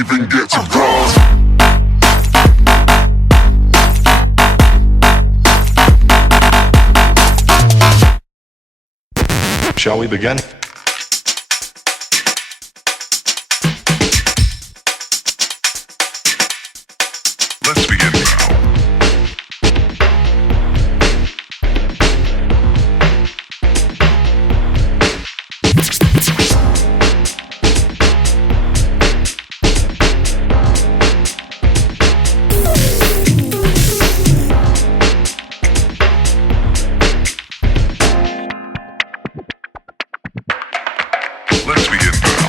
even get to cross. Shall we begin? Let's begin now. Let's begin now.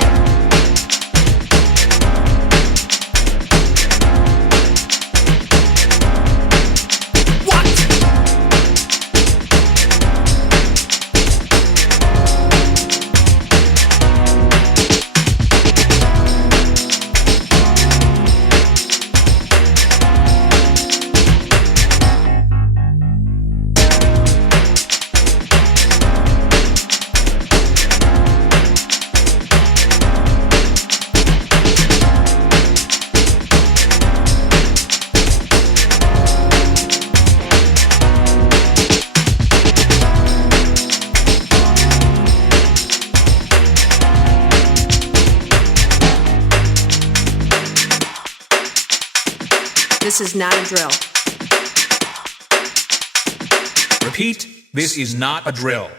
This is not a drill. Repeat, this is not a drill.